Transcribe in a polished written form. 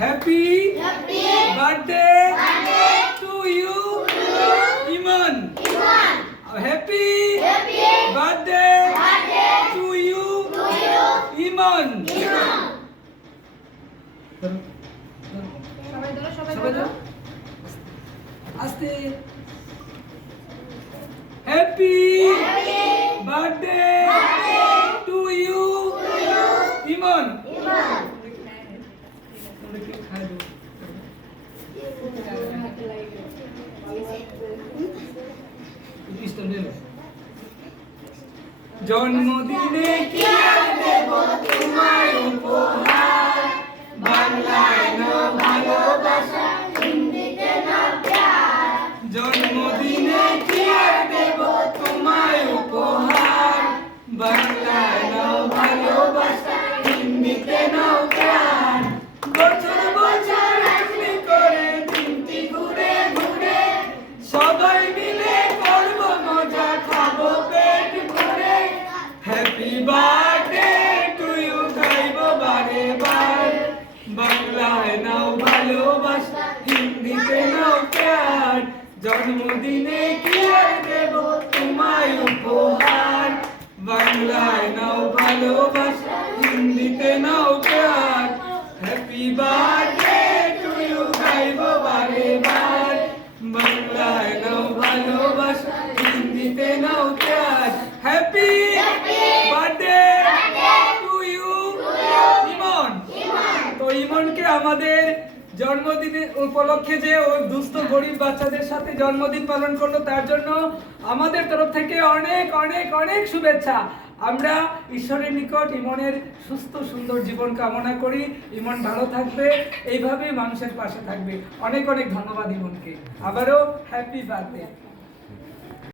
Happy birthday to you Emon. Happy birthday to you Emon. সবাই ধরো আস্তে। Happy birthday to you Emon. জন্মদিনে কি আর দেব তোমায় উপহার, বাংলায় না ভালোবাসা, হিন্দিতে না প্যার। জন্মদিনে কি আর দেব তোমায় উপহার, বাংলায় না ভালোবাসা, হিন্দিতে না প্যার। বছর বছর এমনি করে দিনটি ঘুরে ঘুরে, সবাই মিলে করব মজা, খাবো পেট ভরে। হ্যাপি বার্থডে টু ইউ গাইব বারে বার, বাংলায় নাও ভালোবাসা, হিন্দিতে নাও প্যার। জন্মদিনে কি আর দেব তোমায় উপহার, বাংলায় নাও ভালোবাসা, হিন্দিতে নাও প্যার। হ্যাপি বার্থডে টু ইউ গাইব বারে বার, বাংলায় নাও ভালোবাসা, হিন্দিতে নাও প্যার। হ্যাপি বার্থডে টু ইউ ইমন। তো ইমনকে আমাদের জন্মদিনের উপলক্ষে যে ওই দুস্থ গরিব বাচ্চাদের সাথে জন্মদিন পালন করলো, তার জন্য আমাদের তরফ থেকে অনেক অনেক অনেক শুভেচ্ছা। আমরা ঈশ্বরের নিকট ইমনের সুস্থ সুন্দর জীবন কামনা করি। ইমন ভালো থাকবে, এইভাবে মানুষের পাশে থাকবে। অনেক অনেক ধন্যবাদ ইমনকে। আবারও হ্যাপি বার্থডে।